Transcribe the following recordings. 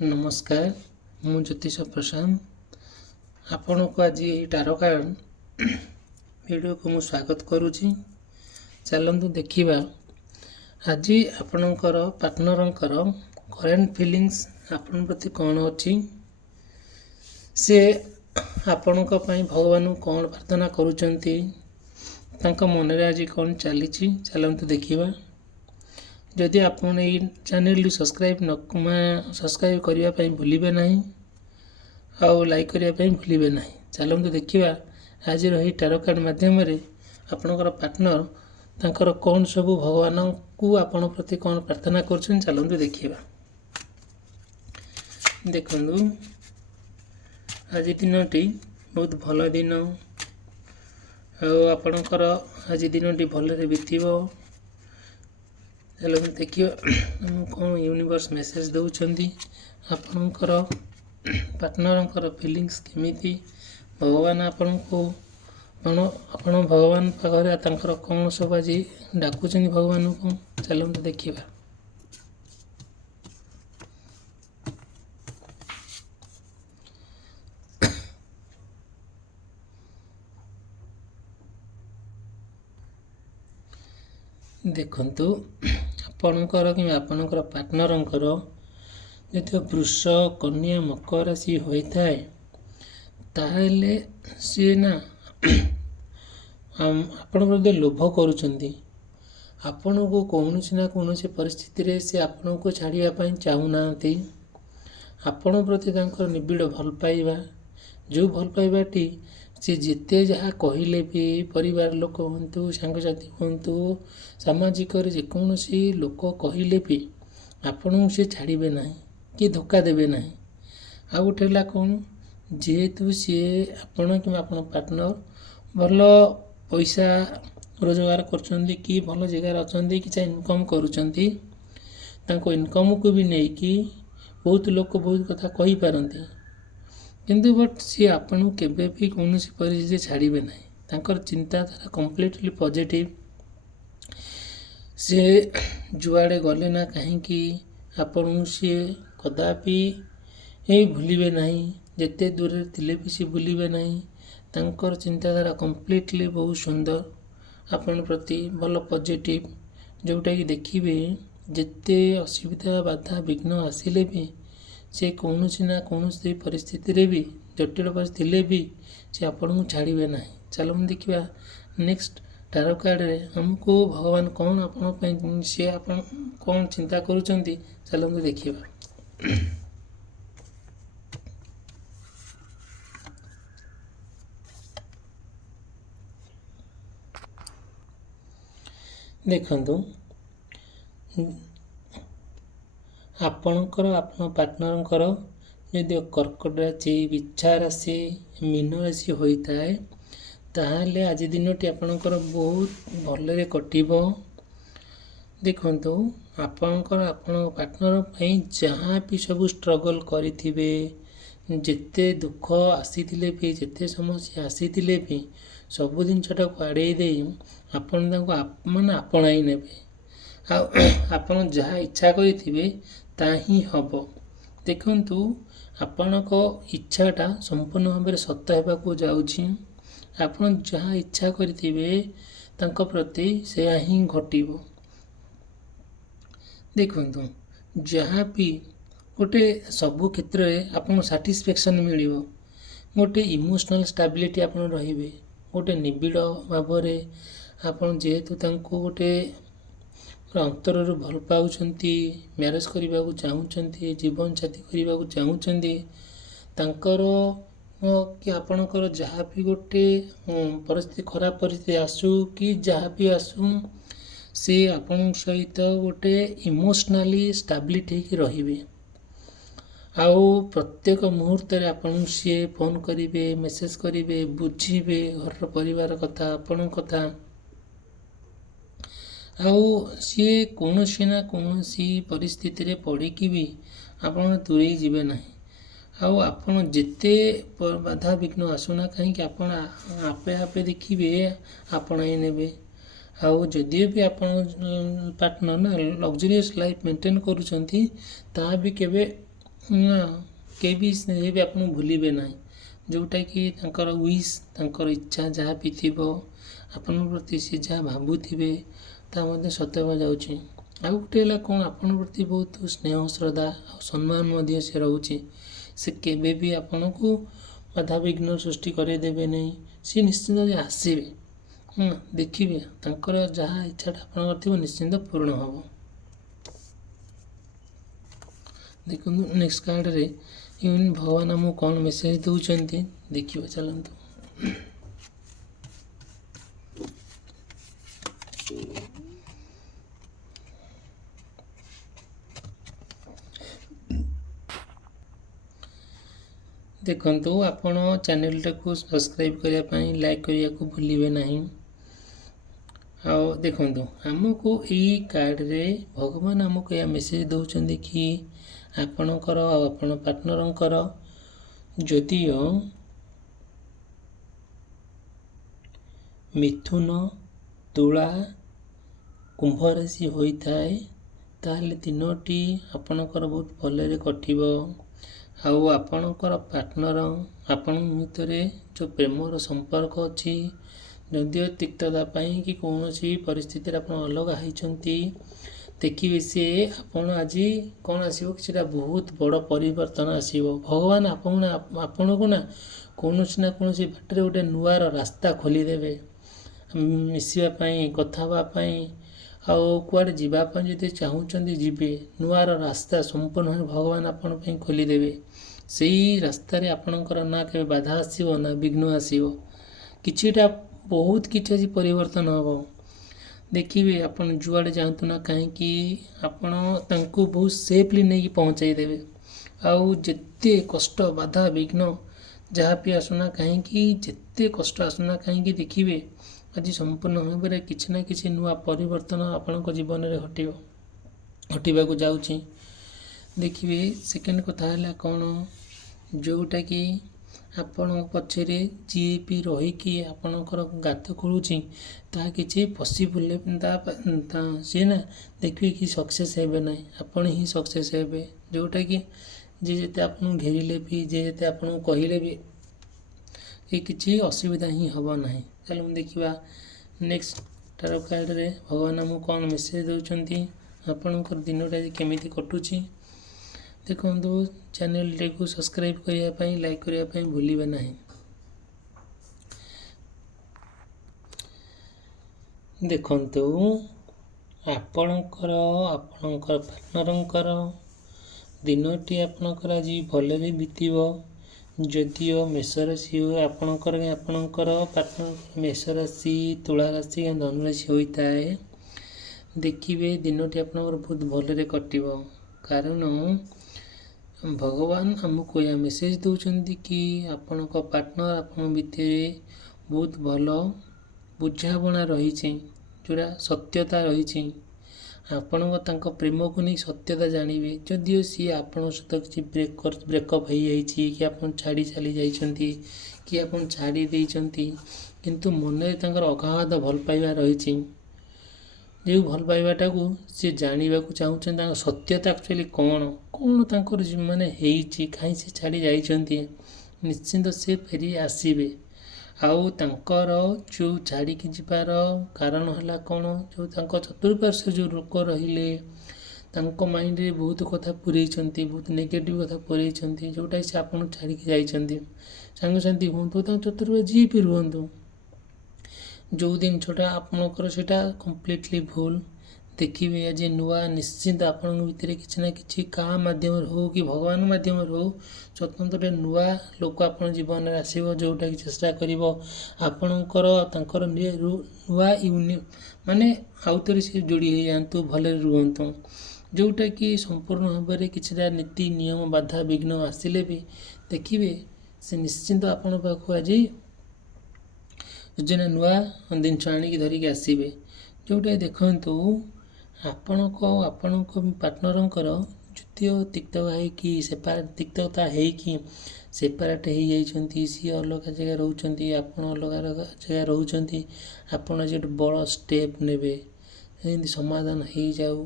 नमस्कार मु ज्योतिष प्रशांत आपण को आज टारो कार्ड वीडियो को मु स्वागत करुच्ची। चलतु देखिबा आज आपणकर पार्टनरंकर करेंट फीलिंग्स आपण प्रति कौन अच्छी से आपणक पई भगवान कौन प्रार्थना करुचंती तांका मन रे आज कौन चली चलतु देखिबा। जदि आपन ये चैनल सब्सक्राइब करने भूलिए ना आउ लाइक करने भूलिए ना। चलते देखिए आज रही टारो कार्ड माध्यम आपणकर पार्टनर तांकर कौन सब भगवान को आपण प्रति कौन प्रार्थना कर। चलते देखिए देखु आज दिनटी बहुत भल दिन आपणकर आज दिनटी भलरे बीतब। चलो देखिए कौन यूनिवर्स मेसेज दौरान आपणकर पार्टनरंकर फीलिंग्स केमिति भगवान आपण को आपण भगवान पाखरे तांकर कौन सब आज डाकुचंदी भगवान को। चलते देखिए देखंतु आपणकर कि आपणकर पार्टनरंकर यदि वृष कन्या मकर राशि होता है ताहले सी ना आपण प्रति लोभ करुचंदी। आपण को कौन ना कौन परिस्थिति रे से आपण को छाड़िया पाई चाहूना। आपण प्रति तांकर निबिड़ भल पाइबा जो भल पाइबाटी सी जिते जहाँ कहले भी परिवार लोक हूँ सांगसाथी हूँ सामाजिक जेकोसी लोक कहले भी आपण से छाड़े ना कि धोखा देवे ना। आ गोटे है कौन जेहेतु सी आपण कि पार्टनर भल पैसा रोजगार कर कि भल जगार अच्छा कि इनकम करुँच इनकम को भी नहीं कि बहुत लोग बहुत कथा कही पारती किंतु बट सी आपन केबे भी कौन परिस्थिति छाड़े ना। तांकर चिंताधारा कम्प्लीटली पॉजिटिव से जुआड़े गले ना कहीं आपण सी कदापि भूलिबे ना जिते दूर थिले भी सी भूलिबे ना। तांकर चिंताधारा कम्प्लीटली बहुत सुंदर आपण प्रति भल पॉजिटिव जोटा कि देखिए जिते असुविधा बाधा विघ्न आसिले भी से कौन ना कौन परिस्थिति रे भी जटिल परिस्थिति भी से आपन को छाड़े ना। चलो हम देखिए नेक्स्ट टारो कार्ड रे हमको भगवान कौन आपण से आपण कौन चिंता करुचंती। चलो हम देखिए देखंतु आपणकर आपण पार्टनरंकर यदि कर्कट राशि बिच्छा राशि मीन राशि होता है ताहले आज दिनटी आपणकर बहुत भलरे कटिब। देखंतु आपणकर आपण पार्टनर पई जहाँ भी सब स्ट्रगल करिथिबे जिते दुख आसीथिले भी जिते समस्या आसीथिले भी सब जिनसटा को आड़े दे आपण तांको माने आपणाई नेबे। आपण जहाँ इच्छा करिथिबे ताही हब। देखंतु आपणक इच्छाटा संपूर्ण भाव में सत्य होगा जाउछि। आपण जहाँ इच्छा करिथिबे तांको प्रति से ही घटिब। देखंतु जहाँ भी गोटे सबु क्षेत्र में आपन सैटिस्फैक्शन मिलिबो गोटे इमोशनल स्टेबिलिटी आपन रहिबे गोटे निबिड़ भाव में आपन जेहेतु तांको गोटे अंतर भल पाउछंती मैरेज करने को चाहूँगी जीवन साथी करने को चाहूँगी तांकर कि आपणकर जहाँ भी गोटे परिस्थिति खराब परिस्थिति आसू कि जहाँ भी आसू से आपण सहित गोटे इमोशनली स्टेबिलिटी होकर रहिबे। आउ प्रत्येक मुहूर्त रे आपण सी फोन करिवे मेसेज करिवे बुझिबे घर परिवार कथा आपण कथा आउ सी कौन ना कौन परिस्थिति रे पड़िकी भी आपण दूरे जीवे ना। आउ आपण जिते बाधा विघ्न आसुना कहीं आपण आपे आपे देखिए आपणाई नेबे। आउ जदि भी आपण पार्टनर ना लग्जरियस लाइफ मेंटेन करुचंती ता भी केबे କେହି ବି ଆପଣଙ୍କୁ ଭୁଲିବେ ନାହିଁ, ଯେଉଁଟାକି ତାଙ୍କର ୱିଶ୍, ତାଙ୍କର ଇଚ୍ଛା ଯାହା ବି ଥିବ ଆପଣଙ୍କ ପ୍ରତି ସେ ଯାହା ଭାବୁଥିବେ ତାହା ମଧ୍ୟ ସତ୍ୟ ଯାଉଛି। ଆଉ ଗୋଟେ ହେଲା କ'ଣ, ଆପଣଙ୍କ ପ୍ରତି ବହୁତ ସ୍ନେହ ଶ୍ରଦ୍ଧା ଆଉ ସମ୍ମାନ ମଧ୍ୟ ସେ ରହୁଛି। ସେ କେବେ ବି ଆପଣଙ୍କୁ ବାଧାବିଘ୍ନ ସୃଷ୍ଟି କରାଇଦେବେ ନାହିଁ। ସେ ନିଶ୍ଚିନ୍ତ ଯେ ଆସିବେ, ଦେଖିବେ ତାଙ୍କର ଯାହା ଇଚ୍ଛାଟା ଆପଣଙ୍କର ଥିବ ନିଶ୍ଚିନ୍ତ ପୂରଣ ହେବ। ଦେଖନ୍ତୁ ନେକ୍ସଟ କାର୍ଡ଼ରେ ଭଗବାନ ଆମକୁ କ'ଣ ମେସେଜ ଦେଉଛନ୍ତି ଦେଖିବା, ଚାଲନ୍ତୁ। ଦେଖନ୍ତୁ, ଆପଣ ଚ୍ୟାନେଲଟାକୁ ସବସ୍କ୍ରାଇବ୍ କରିବା ପାଇଁ ଲାଇକ୍ କରିବାକୁ ଭୁଲିବେ ନାହିଁ। ଆଉ ଦେଖନ୍ତୁ, ଆମକୁ ଏଇ କାର୍ଡ଼ରେ ଭଗବାନ ଆମକୁ ଏହା ମେସେଜ ଦେଉଛନ୍ତି କି ଆପଣଙ୍କର ଆଉ ଆପଣ ପାର୍ଟନରଙ୍କର ଯଦିଓ ମିଥୁନ, ତୁଳା, କୁମ୍ଭ ରାଶି ହୋଇଥାଏ, ତାହେଲେ ଦିନଟି ଆପଣଙ୍କର ବହୁତ ଭଲରେ କଟିବ। ଆଉ ଆପଣଙ୍କର ପାର୍ଟନର ଆପଣଙ୍କ ଭିତରେ ଯେଉଁ ପ୍ରେମର ସମ୍ପର୍କ ଅଛି, ଯଦିଓ ତିକ୍ତତା ପାଇଁ କି କୌଣସି ପରିସ୍ଥିତିରେ ଆପଣ ଅଲଗା ହେଇଛନ୍ତି, ଦେଖିବେ ସେ ଆପଣ ଆଜି କ'ଣ ଆସିବ କି ସେଟା ବହୁତ ବଡ଼ ପରିବର୍ତ୍ତନ ଆସିବ। ଭଗବାନ ଆପଣଙ୍କୁ ନା କୌଣସି ବାଟରେ ଗୋଟେ ନୂଆର ରାସ୍ତା ଖୋଲିଦେବେ, ମିଶିବା ପାଇଁ, କଥା ହେବା ପାଇଁ, ଆଉ କୁଆଡ଼େ ଯିବା ପାଇଁ ଯଦି ଚାହୁଁଛନ୍ତି ଯିବେ, ନୂଆର ରାସ୍ତା ସମ୍ପୂର୍ଣ୍ଣ ଭାବେ ଭଗବାନ ଆପଣ ପାଇଁ ଖୋଲିଦେବେ। ସେଇ ରାସ୍ତାରେ ଆପଣଙ୍କର ନା କେବେ ବାଧା ଆସିବ ନା ବିଘ୍ନ ଆସିବ, କିଛିଟା ବହୁତ କିଛି ଆଜି ପରିବର୍ତ୍ତନ ହେବ। ଦେଖିବେ ଆପଣ ଯୁଆଡ଼େ ଯାଆନ୍ତୁ ନା କାହିଁକି ଆପଣ ତାଙ୍କୁ ବହୁତ ସେଫଲି ନେଇକି ପହଞ୍ଚାଇ ଦେବେ। ଆଉ ଯେତେ କଷ୍ଟ, ବାଧା, ବିଘ୍ନ ଯାହା ବି ଆସୁନା କାହିଁକି, ଯେତେ କଷ୍ଟ ଆସୁନା କାହିଁକି, ଦେଖିବେ ଆଜି ସମ୍ପୂର୍ଣ୍ଣ ଭାବରେ କିଛି ନା କିଛି ନୂଆ ପରିବର୍ତ୍ତନ ଆପଣଙ୍କ ଜୀବନରେ ଘଟିବାକୁ ଯାଉଛି। ଦେଖିବେ ସେକେଣ୍ଡ କଥା ହେଲା କ'ଣ, ଯେଉଁଟାକି ଆପଣଙ୍କ ପଛରେ ଯିଏ ବି ରହିକି ଆପଣଙ୍କର ଗାତ ଖୋଳୁଛି ତାହା କିଛି ପସିବୁଲ୍ ସିଏ ନା ଦେଖିବେ କି ସକ୍ସେସ୍ ହେବେ ନାହିଁ, ଆପଣ ହିଁ ସକ୍ସେସ୍ ହେବେ। ଯେଉଁଟାକି ଯିଏ ଯେତେ ଆପଣଙ୍କୁ ଘେରିଲେ ବି, ଯିଏ ଯେତେ ଆପଣଙ୍କୁ କହିଲେ ବି କିଛି ଅସୁବିଧା ହିଁ ହେବ ନାହିଁ। ଚାଲନ୍ତୁ ଦେଖିବା ନେକ୍ସଟ ଟାରୋ କାର୍ଡ଼ରେ ଭଗବାନ ଆମକୁ କ'ଣ ମେସେଜ ଦେଉଛନ୍ତି, ଆପଣଙ୍କର ଦିନଟା ଆଜି କେମିତି କଟୁଛି। ଦେଖନ୍ତୁ, ଚ୍ୟାନେଲଟିକୁ ସବସ୍କ୍ରାଇବ୍ କରିବା ପାଇଁ, ଲାଇକ୍ କରିବା ପାଇଁ ଭୁଲିବେ ନାହିଁ। ଦେଖନ୍ତୁ, ଆପଣଙ୍କର ପାର୍ଟନରଙ୍କର ଦିନଟି ଆପଣଙ୍କର ଆଜି ଭଲରେ ବିତିବ। ଯଦିଓ ମେଷ ରାଶି ଆପଣଙ୍କର ପାର୍ଟନର ମେଷ ରାଶି, ତୁଳା ରାଶି, ଧନୁ ରାଶି ହୋଇଥାଏ, ଦେଖିବେ ଦିନଟି ଆପଣଙ୍କର ବହୁତ ଭଲରେ କଟିବ। କାରଣ ଭଗବାନ ଆମକୁ ଏହା ମେସେଜ ଦେଉଛନ୍ତି କି ଆପଣଙ୍କ ପାର୍ଟନର ଆପଣଙ୍କ ଭିତରେ ବହୁତ ଭଲ ବୁଝାବଣା ରହିଛି, ଯେଉଁଟା ସତ୍ୟତା ରହିଛି। ତାଙ୍କ ପ୍ରେମକୁ ନେଇ ସତ୍ୟତା ଜାଣିବେ। ଯଦିଓ ସିଏ ଆପଣଙ୍କ ସହିତ କିଛି ବ୍ରେକଅପ୍ ହେଇଯାଇଛି, କି ଆପଣ ଛାଡ଼ି ଚାଲି ଯାଇଛନ୍ତି, କି ଆପଣ ଛାଡ଼ି ଦେଇଛନ୍ତି, କିନ୍ତୁ ମନରେ ତାଙ୍କର ଅଗାଧ ଭଲ ପାଇବା ରହିଛି। ଯେଉଁ ଭଲ ପାଇବାଟାକୁ ସେ ଜାଣିବାକୁ ଚାହୁଁଛନ୍ତି, ତାଙ୍କ ସତ୍ୟତା ଆକ୍ଚୁଆଲି କ'ଣ ତାଙ୍କର ହେଇଛି, କାହିଁ ସେ ଛାଡ଼ି ଯାଇଛନ୍ତି। ନିଶ୍ଚିନ୍ତ ସେ ଫେରି ଆସିବେ। ଆଉ ତାଙ୍କର ଯେଉଁ ଛାଡ଼ିକି ଯିବାର କାରଣ ହେଲା କ'ଣ, ଯେଉଁ ତାଙ୍କ ଚତୁଃପାର୍ଶ୍ୱରେ ଯେଉଁ ଲୋକ ରହିଲେ ତାଙ୍କ ମାଇଣ୍ଡରେ ବହୁତ କଥା ପୁରେଇଛନ୍ତି, ବହୁତ ନେଗେଟିଭ୍ କଥା ପୁରେଇଛନ୍ତି, ଯେଉଁଟାକି ସେ ଆପଣଙ୍କୁ ଛାଡ଼ିକି ଯାଇଛନ୍ତି। ସାଙ୍ଗସାଥି ହୁଅନ୍ତୁ, ତାଙ୍କ ଚତୁଃପାର୍ଶ୍ୱରେ ଯିଏ ବି ରୁହନ୍ତୁ, ଯେଉଁ ଜିନିଷଟା ଆପଣଙ୍କର ସେଇଟା କମ୍ପ୍ଲିଟଲି ଭୁଲ। ଦେଖିବେ ଆଜି ନୂଆ ନିଶ୍ଚିନ୍ତ ଆପଣଙ୍କ ଭିତରେ କିଛି ନା କିଛି କାହା ମାଧ୍ୟମରେ ହେଉ କି ଭଗବାନ ମାଧ୍ୟମରେ ହେଉ, ସ୍ୱତନ୍ତ୍ର ନୂଆ ଲୋକ ଆପଣଙ୍କ ଜୀବନରେ ଆସିବ, ଯେଉଁଟାକି ଚେଷ୍ଟା କରିବ ଆପଣଙ୍କର ତାଙ୍କର ନୂଆ ଆଉଥରେ ସେ ଯୋଡ଼ି ହେଇଯାଆନ୍ତୁ, ଭଲରେ ରୁହନ୍ତୁ। ଯେଉଁଟାକି ସମ୍ପୂର୍ଣ୍ଣ ଭାବରେ କିଛିଟା ନୀତି ନିୟମ ବାଧା ବିଘ୍ନ ଆସିଲେ ବି ଦେଖିବେ ସେ ନିଶ୍ଚିନ୍ତ ଆପଣଙ୍କ ପାଖକୁ ଆଜି ନୂଆ ଜିନିଷ ଆଣିକି ଧରିକି ଆସିବେ। ଯେଉଁଟା ଦେଖନ୍ତୁ, ଆପଣଙ୍କ ପାର୍ଟନରଙ୍କର ଯଦିଓ ତିକ୍ତତା ହେଇକି ସେପାରେଟ୍ ହେଇଯାଇଛନ୍ତି, ସିଏ ଅଲଗା ଜାଗା ରହୁଛନ୍ତି, ଆପଣ ଅଲଗା ଜାଗା ରହୁଛନ୍ତି, ଆପଣ ଆଜି ଗୋଟେ ବଡ଼ ଷ୍ଟେପ୍ ନେବେ, ଯେମିତି ସମାଧାନ ହେଇଯାଉ,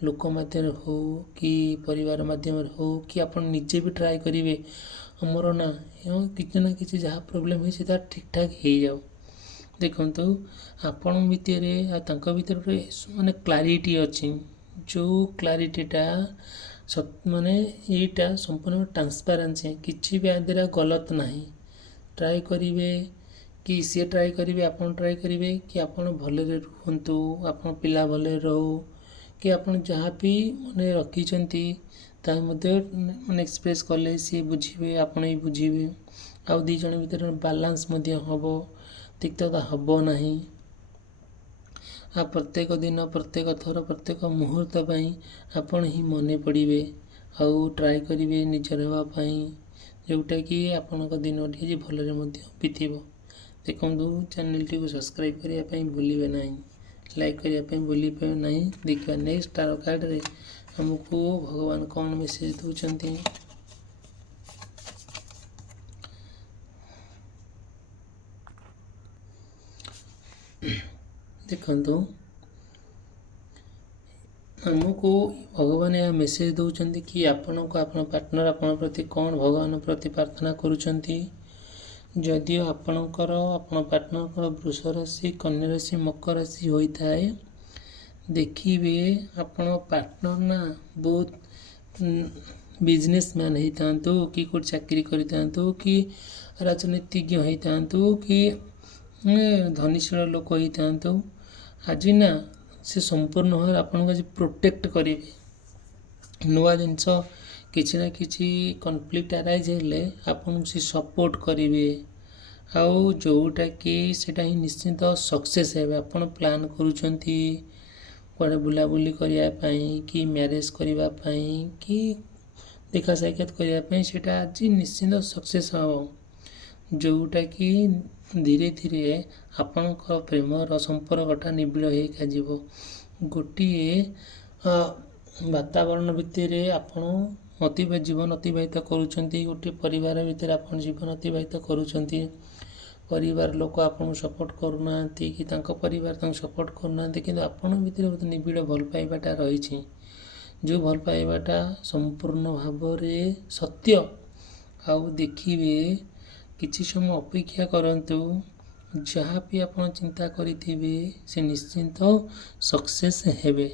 ଲୋକ ମାଧ୍ୟମରେ ହଉ କି ପରିବାର ମାଧ୍ୟମରେ ହଉ କି ଆପଣ ନିଜେ ବି ଟ୍ରାଏ କରିବେ ଆମର ନା କିଛି ନା କିଛି ଯାହା ପ୍ରୋବ୍ଲେମ୍ ହେଇଛି ତାହା ଠିକ୍ଠାକ୍ ହେଇଯାଉ। ଦେଖନ୍ତୁ ଆପଣଙ୍କ ଭିତରେ ଆଉ ତାଙ୍କ ଭିତରେ ଗୋଟେ ମାନେ କ୍ଲାରିଟି ଅଛି, ଯେଉଁ କ୍ଲାରିଟିଟା ମାନେ ଏଇଟା ସମ୍ପୂର୍ଣ୍ଣ ଟ୍ରାନ୍ସପାରେନ୍ସି, କିଛି ବି ଆଦେହରେ ଗଲତ ନାହିଁ। ଟ୍ରାଏ କରିବେ କି ସିଏ ଟ୍ରାଏ କରିବେ, ଆପଣ ଟ୍ରାଏ କରିବେ କି ଆପଣ ଭଲରେ ରୁହନ୍ତୁ, ଆପଣ ପିଲା ଭଲରେ ରହୁ, କି ଆପଣ ଯାହା ବି ମାନେ ରଖିଛନ୍ତି ତାହା ମଧ୍ୟ ମାନେ ଏକ୍ସପ୍ରେସ୍ କଲେ ସିଏ ବୁଝିବେ, ଆପଣ ବି ବୁଝିବେ, ଆଉ ଦୁଇ ଜଣ ଭିତରେ ବାଲାନ୍ସ ମଧ୍ୟ ହେବ, ତିକ୍ତତା ହେବ ନାହିଁ। ଆଉ ପ୍ରତ୍ୟେକ ଦିନ, ପ୍ରତ୍ୟେକ ଥର, ପ୍ରତ୍ୟେକ ମୁହୂର୍ତ୍ତ ପାଇଁ ଆପଣ ହିଁ ମନେ ପଡ଼ିବେ, ଆଉ ଟ୍ରାଏ କରିବେ ନିଜର ହେବା ପାଇଁ, ଯେଉଁଟାକି ଆପଣଙ୍କ ଦିନଟି ଆଜି ଭଲରେ ମଧ୍ୟ ବିତିବ। ଦେଖନ୍ତୁ ଚ୍ୟାନେଲଟିକୁ ସବସ୍କ୍ରାଇବ୍ କରିବା ପାଇଁ ଭୁଲିବେ ନାହିଁ, ଲାଇକ୍ କରିବା ପାଇଁ ଭୁଲିବେ ନାହିଁ। ଦେଖିବା ନେକ୍ସଟ ଟାରୋ କାର୍ଡ଼ରେ ଆମକୁ ଭଗବାନ କ'ଣ ମେସେଜ ଦେଉଛନ୍ତି। ଦେଖନ୍ତୁ ଆମକୁ ଭଗବାନ ଏହା ମେସେଜ ଦେଉଛନ୍ତି କି ଆପଣଙ୍କ ପାର୍ଟନର ଆପଣଙ୍କ ପ୍ରତି କ'ଣ ଭଗବାନ ପ୍ରତି ପ୍ରାର୍ଥନା କରୁଛନ୍ତି। ଯଦିଓ ଆପଣ ପାର୍ଟନରଙ୍କର ବୃଷ ରାଶି, କନ୍ୟା ରାଶି, ମକର ରାଶି ହୋଇଥାଏ, ଦେଖିବେ ଆପଣ ପାର୍ଟନର ନା ବହୁତ ବିଜନେସମ୍ୟାନ୍ ହେଇଥାନ୍ତୁ, କି କେଉଁଠି ଚାକିରି କରିଥାନ୍ତୁ, କି ରାଜନୀତିଜ୍ଞ ହେଇଥାନ୍ତୁ, କି ଧନୀଶୀଳ ଲୋକ ହେଇଥାନ୍ତୁ, ଆଜି ନା ସେ ସମ୍ପୂର୍ଣ୍ଣ ଭାବରେ ଆପଣଙ୍କୁ ଆଜି ପ୍ରୋଟେକ୍ଟ କରିବେ। ନୂଆ ଜିନିଷ କିଛି ନା କିଛି କନଫ୍ଲିକ୍ଟ ଆରାଇଜ୍ ହେଲେ ଆପଣଙ୍କୁ ସେ ସପୋର୍ଟ କରିବେ, ଆଉ ଯେଉଁଟାକି ସେଇଟା ହିଁ ନିଶ୍ଚିନ୍ତ ସକ୍ସେସ୍ ହେବେ। ଆପଣ ପ୍ଲାନ୍ କରୁଛନ୍ତି କୁଆଡ଼େ ବୁଲାବୁଲି କରିବା ପାଇଁ, କି ମ୍ୟାରେଜ୍ କରିବା ପାଇଁ, କି ଦେଖା ସାକ୍ଷାତ କରିବା ପାଇଁ, ସେଇଟା ଆଜି ନିଶ୍ଚିନ୍ତ ସକ୍ସେସ୍ ହେବ, ଯେଉଁଟାକି ଧୀରେ ଧୀରେ ଆପଣଙ୍କର ପ୍ରେମର ସମ୍ପର୍କଟା ନିବିଡ଼ ହେଇଯିବ। ଗୋଟିଏ ବାତାବରଣ ଭିତରେ ଆପଣ ଜୀବନ ଅତିବାହିତ କରୁଛନ୍ତି, ଗୋଟିଏ ପରିବାର ଭିତରେ ଆପଣ ଜୀବନ ଅତିବାହିତ କରୁଛନ୍ତି। ପରିବାର ଲୋକ ଆପଣଙ୍କୁ ସପୋର୍ଟ କରୁନାହାନ୍ତି, କି ତାଙ୍କ ପରିବାର ତାଙ୍କୁ ସପୋର୍ଟ କରୁନାହାନ୍ତି, କିନ୍ତୁ ଆପଣଙ୍କ ଭିତରେ ବହୁତ ନିବିଡ଼ ଭଲ ପାଇବାଟା ରହିଛି, ଯେଉଁ ଭଲ ପାଇବାଟା ସମ୍ପୂର୍ଣ୍ଣ ଭାବରେ ସତ୍ୟ। ଆଉ ଦେଖିବେ କିଛି ସମୟ ଅପେକ୍ଷା କରନ୍ତୁ, ଯାହା ବି ଆପଣ ଚିନ୍ତା କରିଥିବେ ସେ ନିଶ୍ଚିନ୍ତ ସକ୍ସେସ୍ ହେବେ।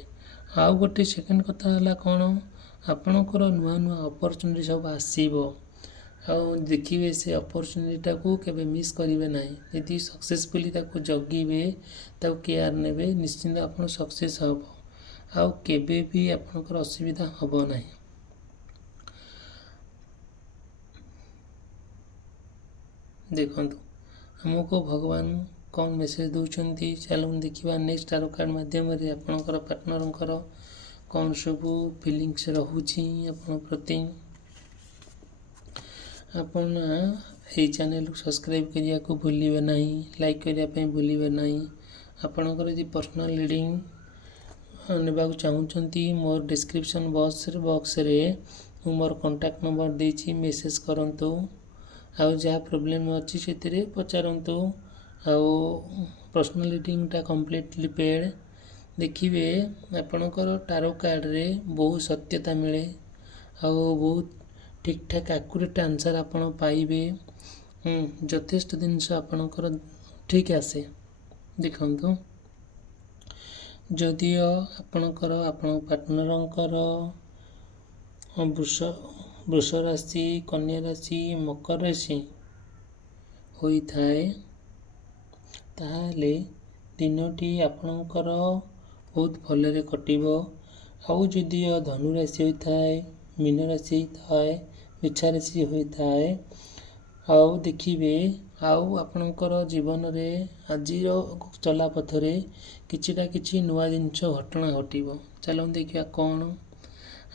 ଆଉ ଗୋଟେ ସେକେଣ୍ଡ କଥା ହେଲା କ'ଣ, ଆପଣଙ୍କର ନୂଆ ନୂଆ ଅପରଚୁନିଟି ସବୁ ଆସିବ, ଆଉ ଦେଖିବେ ସେ ଅପରଚୁନିଟିଟାକୁ କେବେ ମିସ୍ କରିବେ ନାହିଁ। ଯଦି ସକ୍ସେସଫୁଲି ତାକୁ ଜଗିବେ, ତାକୁ କେୟାର ନେବେ, ନିଶ୍ଚିନ୍ତ ଆପଣ ସକ୍ସେସ୍ ହେବ, ଆଉ କେବେ ବି ଆପଣଙ୍କର ଅସୁବିଧା ହେବ ନାହିଁ। ଦେଖନ୍ତୁ ଆମକୁ ଭଗବାନ କ'ଣ ମେସେଜ ଦେଉଛନ୍ତି, ଚାଲନ୍ତୁ ଦେଖିବା ନେକ୍ସଟ ଟାରୋ କାର୍ଡ଼ ମାଧ୍ୟମରେ ଆପଣଙ୍କର ପାର୍ଟନରଙ୍କର କ'ଣ ସବୁ ଫିଲିଙ୍ଗସ୍ ରହୁଛି ଆପଣଙ୍କ ପ୍ରତି। ଆପଣ ଏହି ଚ୍ୟାନେଲକୁ ସବସ୍କ୍ରାଇବ୍ କରିବାକୁ ଭୁଲିବେ ନାହିଁ, ଲାଇକ୍ କରିବା ପାଇଁ ଭୁଲିବେ ନାହିଁ। ଆପଣଙ୍କର ଯଦି ପର୍ସନାଲ୍ ରିଡ଼ିଂ ନେବାକୁ ଚାହୁଁଛନ୍ତି, ମୋର ଡିସ୍କ୍ରିପ୍ସନ୍ ବକ୍ସରେ ମୁଁ ମୋର କଣ୍ଟାକ୍ଟ ନମ୍ବର ଦେଇଛି, ମେସେଜ୍ କରନ୍ତୁ, ଆଉ ଯାହା ପ୍ରୋବ୍ଲେମ୍ ଅଛି ସେଥିରେ ପଚାରନ୍ତୁ। ଆଉ ପର୍ସନାଲ୍ ରିଡ଼ିଂଟା କମ୍ପ୍ଲିଟଲି ପେଡ଼୍। ଦେଖିବେ ଆପଣଙ୍କର ଟାରୋ କାର୍ଡ଼ରେ ବହୁତ ସତ୍ୟତା ମିଳେ, ଆଉ ବହୁତ ଠିକ୍ଠାକ୍ ଆକୁରେଟ୍ ଆନ୍ସର୍ ଆପଣ ପାଇବେ। ଯଥେଷ୍ଟ ଜିନିଷ ଆପଣଙ୍କର ଠିକ୍ ଆସେ। ଦେଖନ୍ତୁ ଯଦିଓ ଆପଣଙ୍କ ପାର୍ଟନରଙ୍କର ବୃଷ ରାଶି, କନ୍ୟା ରାଶି, ମକର ରାଶି ହୋଇଥାଏ, ତାହେଲେ ଦିନଟି ଆପଣଙ୍କର ବହୁତ ଭଲରେ କଟିବ। ଆଉ ଯଦିଓ ଧନୁ ରାଶି ହୋଇଥାଏ, ମୀନ ରାଶି ହୋଇଥାଏ, ବିଛା ରାଶି ହୋଇଥାଏ, ଆଉ ଦେଖିବେ ଆଉ ଆପଣଙ୍କର ଜୀବନରେ ଆଜିର ଚଲାପଥରେ କିଛିଟା କିଛି ନୂଆ ଜିନିଷ ଘଟଣା ଘଟିବ। ଚାଲନ୍ତୁ ଦେଖିବା କ'ଣ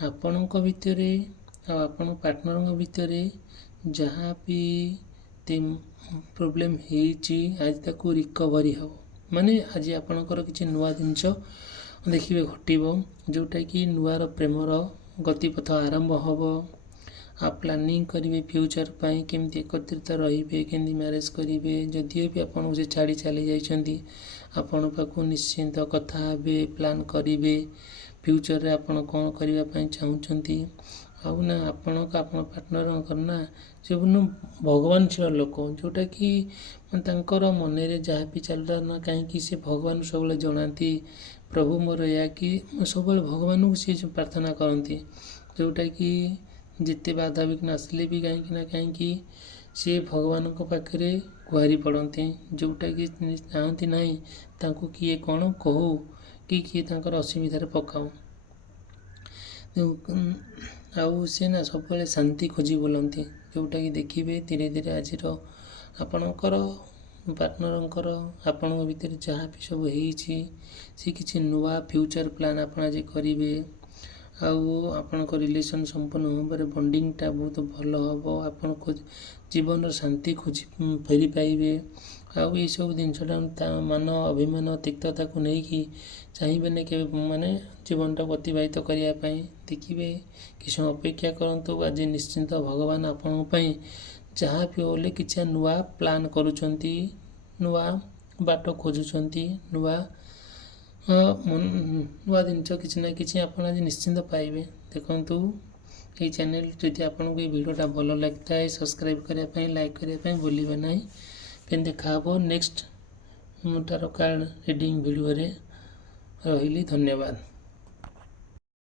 ଆପଣଙ୍କ ଭିତରେ ଆଉ ଆପଣଙ୍କ ପାର୍ଟନରଙ୍କ ଭିତରେ ଯାହା ବି ପ୍ରୋବ୍ଲେମ୍ ହେଇଛି, ଆଜି ତାକୁ ରିକଭରି ହେବ। ମାନେ ଆଜି ଆପଣଙ୍କର କିଛି ନୂଆ ଜିନିଷ ଦେଖିବେ ଘଟିବ, ଯେଉଁଟାକି ନୂଆର ପ୍ରେମର ଗତିପଥ ଆରମ୍ଭ ହେବ। ଆଉ ପ୍ଲାନିଂ କରିବେ ଫ୍ୟୁଚର୍ ପାଇଁ, କେମିତି ଏକତ୍ରିତ ରହିବେ, କେମିତି ମ୍ୟାରେଜ୍ କରିବେ। ଯଦିଓ ବି ଆପଣଙ୍କୁ ସେ ଛାଡ଼ି ଚାଲି ଯାଇଛନ୍ତି, ଆପଣଙ୍କ ପାଖକୁ ନିଶ୍ଚିନ୍ତ କଥା ହେବେ, ପ୍ଲାନ୍ କରିବେ, ଫ୍ୟୁଚରରେ ଆପଣ କ'ଣ କରିବା ପାଇଁ ଚାହୁଁଛନ୍ତି। ଆଉ ନା ଆପଣ ପାର୍ଟନରଙ୍କର ନା ସେବୁନ ଭଗବାନଶୀଳ ଲୋକ, ଯେଉଁଟାକି ତାଙ୍କର ମନରେ ଯାହା ବି ଚାଲିଲା ନା କାହିଁକି ସେ ଭଗବାନ ସବୁବେଳେ ଜଣାନ୍ତି ପ୍ରଭୁ ମୋର ଏହା କି ସବୁବେଳେ ଭଗବାନଙ୍କୁ ସିଏ ପ୍ରାର୍ଥନା କରନ୍ତି, ଯେଉଁଟାକି ଯେତେ ବାଧାବିଘ୍ନ ଆସିଲେ ବି କାହିଁକି ସିଏ ଭଗବାନଙ୍କ ପାଖରେ ଗୁହାରି ପଡ଼ନ୍ତି, ଯେଉଁଟାକି ଚାହାନ୍ତି ନାହିଁ ତାଙ୍କୁ କିଏ କ'ଣ କହୁ କି କିଏ ତାଙ୍କର ଅସୁବିଧାରେ ପକାଉ। ଆଉ ସେ ନା ସବୁବେଳେ ଶାନ୍ତି ଖୋଜି ବୁଲନ୍ତି, ଯେଉଁଟାକି ଦେଖିବେ ଧୀରେ ଧୀରେ ଆଜିର ଆପଣଙ୍କର ପାର୍ଟନରଙ୍କର ଆପଣଙ୍କ ଭିତରେ ଯାହା ବି ସବୁ ହେଇଛି ସେ କିଛି ନୂଆ ଫ୍ୟୁଚର୍ ପ୍ଲାନ୍ ଆପଣ ଆଜି କରିବେ। ଆଉ ଆପଣଙ୍କ ରିଲେସନ୍ ସମ୍ପୂର୍ଣ୍ଣ ଭାବରେ ବଣ୍ଡିଂଟା ବହୁତ ଭଲ ହେବ, ଆପଣଙ୍କ ଜୀବନର ଶାନ୍ତି ଖୋଜି ଫେରି ପାଇବେ। ଆଉ ଏଇସବୁ ଜିନିଷଟା ତା ମାନ ଅଭିମାନ ତିକ୍ତତାକୁ ନେଇକି ଚାହିଁବେନି କେବେ ଜୀବନଟାକୁ ଅତିବାହିତ କରିବା ପାଇଁ। ଦେଖିବେ କିଛି ସମୟ ଅପେକ୍ଷା କରନ୍ତୁ, ଆଜି ନିଶ୍ଚିନ୍ତ ଭଗବାନ ଆପଣଙ୍କ ପାଇଁ ଯାହା ବି ହେଲେ କିଛି ନୂଆ ପ୍ଲାନ୍ କରୁଛନ୍ତି, ନୂଆ ବାଟ ଖୋଜୁଛନ୍ତି, ନୂଆ ଜିନିଷ କିଛି ନା କିଛି ଆପଣ ଆଜି ନିଶ୍ଚିନ୍ତ ପାଇବେ। ଦେଖନ୍ତୁ ଏଇ ଚ୍ୟାନେଲ୍ ଯଦି ଆପଣଙ୍କୁ ଏଇ ଭିଡ଼ିଓଟା ଭଲ ଲାଗିଥାଏ ସବସ୍କ୍ରାଇବ୍ କରିବା ପାଇଁ, ଲାଇକ୍ କରିବା ପାଇଁ ଭୁଲିବେ ନାହିଁ। ଫେର୍ ଦେଖା ହେବ ନେକ୍ସଟ ଟାରୋ କାର୍ଡ଼ ରିଡ଼ିଂ ଭିଡ଼ିଓରେ। ରହିଲି, ଧନ୍ୟବାଦ।